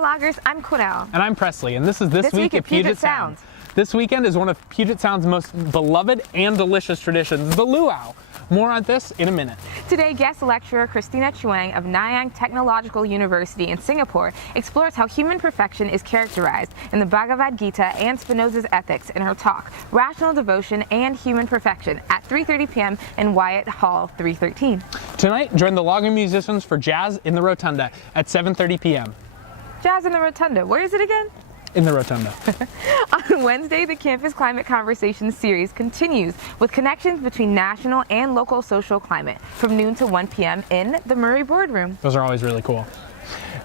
Aloha Loggers, I'm Quinelle. And I'm Presley, and this is This Week at Puget Sound. This weekend is one of Puget Sound's most beloved and delicious traditions, the luau. More on this in a minute. Today, guest lecturer Christina Chuang of Nanyang Technological University in Singapore explores how human perfection is characterized in the Bhagavad Gita and Spinoza's ethics in her talk, Rational Devotion and Human Perfection, at 3:30 p.m. in Wyatt Hall 313. Tonight, join the logging musicians for Jazz in the Rotunda at 7:30 p.m. Jazz in the Rotunda. Where is it again? In the Rotunda. On Wednesday, the Campus Climate Conversation series continues with connections between national and local social climate from noon to 1 p.m. in the Murray Boardroom. Those are always really cool.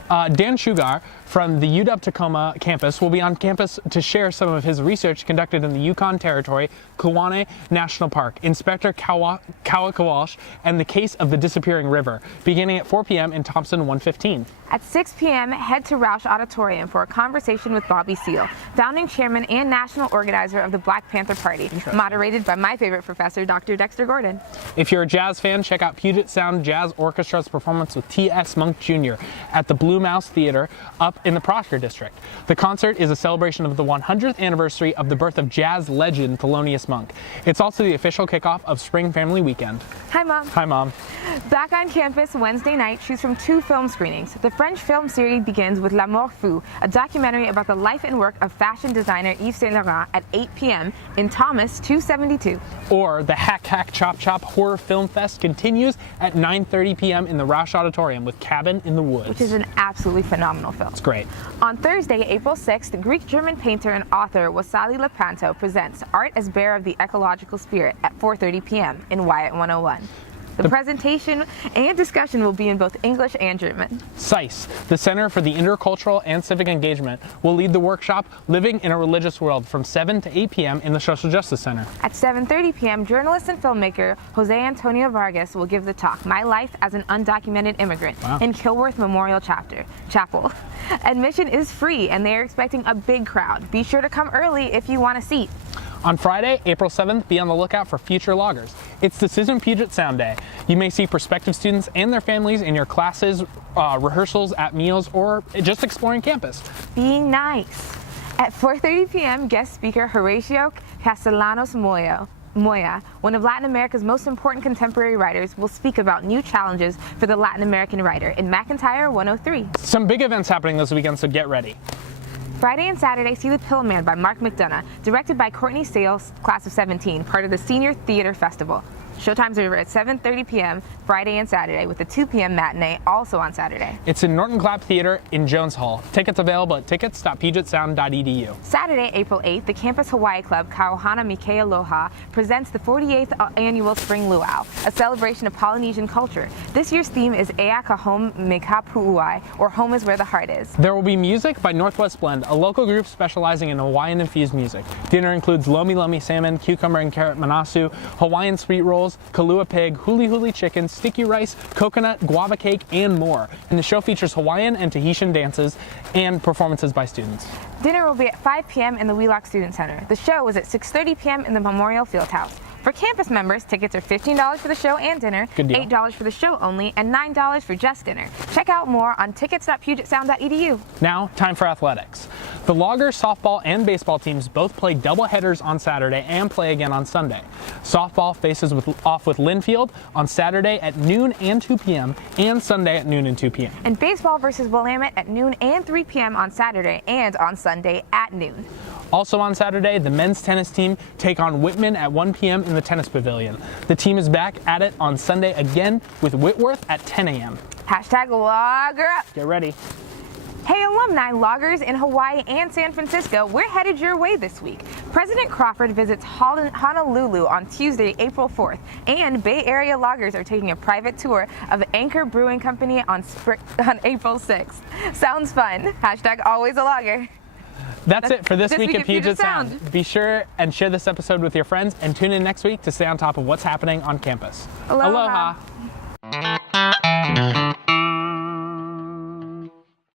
Dan Sugar from the UW-Tacoma campus will be on campus to share some of his research conducted in the Yukon Territory, Kluane National Park, Inspector Kawakawalsh, and the case of the disappearing river, beginning at 4 p.m. in Thompson 115. At 6 p.m., head to Roush Auditorium for a conversation with Bobby Seale, founding chairman and national organizer of the Black Panther Party, moderated by my favorite professor, Dr. Dexter Gordon. If you're a jazz fan, check out Puget Sound Jazz Orchestra's performance with T.S. Monk Jr. at the Blue Mouse Theater up in the Proctor District. The concert is a celebration of the 100th anniversary of the birth of jazz legend Thelonious Monk. It's also the official kickoff of Spring Family Weekend. Hi, Mom. Hi, Mom. Back on campus Wednesday night, choose from 2 film screenings. The French film series begins with L'Amour Fou, a documentary about the life and work of fashion designer Yves Saint Laurent at 8 p.m. in Thomas 272. Or the Hack Hack Chop Chop Horror Film Fest continues at 9:30 p.m. in the Roush Auditorium with Cabin in the Woods. Which is an absolutely phenomenal film. It's great. On Thursday, April 6th, Greek-German painter and author Wassili Lepanto presents Art as Bearer of the Ecological Spirit at 4:30 p.m. in Wyatt 101. The presentation and discussion will be in both English and German. CICE, the Center for the Intercultural and Civic Engagement, will lead the workshop Living in a Religious World from 7 to 8 p.m. in the Social Justice Center. At 7:30 p.m., journalist and filmmaker Jose Antonio Vargas will give the talk, My Life as an Undocumented Immigrant, in Kilworth Memorial Chapel. Admission is free, and they are expecting a big crowd. Be sure to come early if you want a seat. On Friday, April 7th, be on the lookout for future loggers. It's Decision Puget Sound Day. You may see prospective students and their families in your classes, rehearsals, at meals, or just exploring campus. Being nice. At 4:30 p.m., guest speaker Horatio Castellanos Moya, one of Latin America's most important contemporary writers, will speak about new challenges for the Latin American writer in McIntyre 103. Some big events happening this weekend, so get ready. Friday and Saturday, see The Pillman by Mark McDonough, directed by Courtney Sales, class of 17, part of the Senior Theater Festival. Showtimes are at 7:30 p.m. Friday and Saturday, with a 2 p.m. matinee also on Saturday. It's in Norton Clapp Theater in Jones Hall. Tickets available at tickets.pugetsound.edu. Saturday, April 8th, the Campus Hawaii Club, Kauhana Mike Aloha, presents the 48th annual Spring Luau, a celebration of Polynesian culture. This year's theme is Ea Kahom Me Kapu'uai, or Home is Where the Heart is. There will be music by Northwest Blend, a local group specializing in Hawaiian-infused music. Dinner includes lomi lomi salmon, cucumber and carrot manasu, Hawaiian sweet rolls, Kalua pig, huli huli chicken, sticky rice, coconut, guava cake, and more. And the show features Hawaiian and Tahitian dances and performances by students. Dinner will be at 5 p.m. in the Wheelock Student Center. The show is at 6:30 p.m. in the Memorial Fieldhouse. For campus members, tickets are $15 for the show and dinner, $8 for the show only, and $9 for just dinner. Check out more on tickets.pugetsound.edu. Now, time for athletics. The Loggers softball and baseball teams both play doubleheaders on Saturday and play again on Sunday. Softball faces off with Linfield on Saturday at noon and 2 p.m. and Sunday at noon and 2 p.m. And baseball versus Willamette at noon and 3 p.m. on Saturday and on Sunday at noon. Also on Saturday, the men's tennis team take on Whitman at 1 p.m. in the tennis pavilion. The team is back at it on Sunday again with Whitworth at 10 a.m. Hashtag logger up. Get ready. Hey alumni, loggers in Hawaii and San Francisco, we're headed your way this week. President Crawford visits Honolulu on Tuesday, April 4th, and Bay Area loggers are taking a private tour of Anchor Brewing Company on April 6th. Sounds fun. Hashtag always a logger. That's it for this week at Puget Sound. Be sure and share this episode with your friends and tune in next week to stay on top of what's happening on campus. Aloha. Aloha.